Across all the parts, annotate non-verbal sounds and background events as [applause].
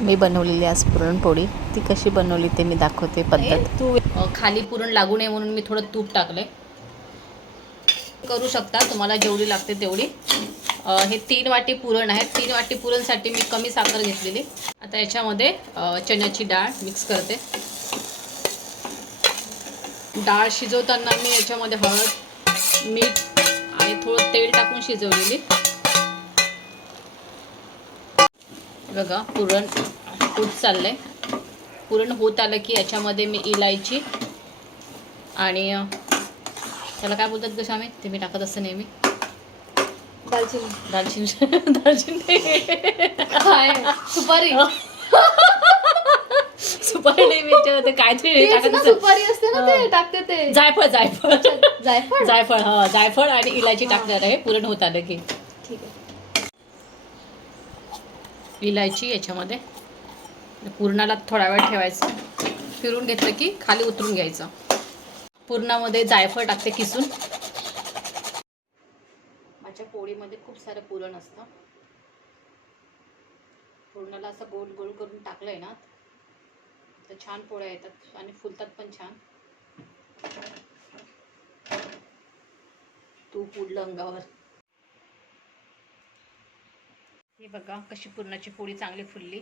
मी बनवलेली आज पुरणपोळी. ती कशी बनवली ते मी दाखवते पद्धत. तू खाली पुरण लागू नये म्हणून मी थोडं तूप टाकले करू शकता तुम्हाला जेवढी लागते तेवढी. हे तीन वाटी पुरण आहे तीन वाटी पुरणसाठी मी कमी साखर घेतलेली. आता याच्यामध्ये चण्याची डाळ मिक्स करते. डाळ शिजवताना मी याच्यामध्ये हळद मीठ आणि थोडं तेल टाकून शिजवलेली. बघा पुरण होत चाललंय. पुरण होत आलं की याच्यामध्ये मी इलायची आणि त्याला काय बोलतात गं श्यामे? ते मी टाकत असते नेहमी. दालचिनी. दालचिनी. [laughs] दालचिनी. काय? सुपारी. सुपारी नाही मी काहीतरी सुपारी असते ना ते टाकते ते. जायफळ जायफळ. जायफळ? जायफळ हा जायफळ आणि इलायची टाकणार आहे. पुरण होत आलं की. ठीक आहे. इलायची याच्यामध्ये. पुरणाला थोडा वेळ ठेवायचं. फिरून घेतलं की खाली उतरून घ्यायचं. पुरणामध्ये जायफळ टाकते किसून. माझ्या पोळीमध्ये खूप सारं पुरण असतं. पुरणाला असं गोल गोल करून टाकलंय ना तर छान पोळ्या येतात आणि फुलतात पण छान. तूप उडलं अंगावर. हे बघा कशी पुरणाची पोळी चांगली फुलली.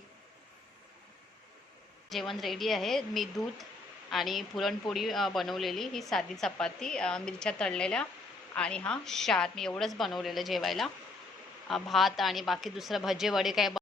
जेवण रेडी आहे. मी दूध आणि पुरणपोळी बनवलेली. ही साधी चपाती मिरच्या तळलेल्या आणि हा शार. मी एवढंच बनवलेलं जेवायला. भात आणि बाकी दुसरं भजे वडे काय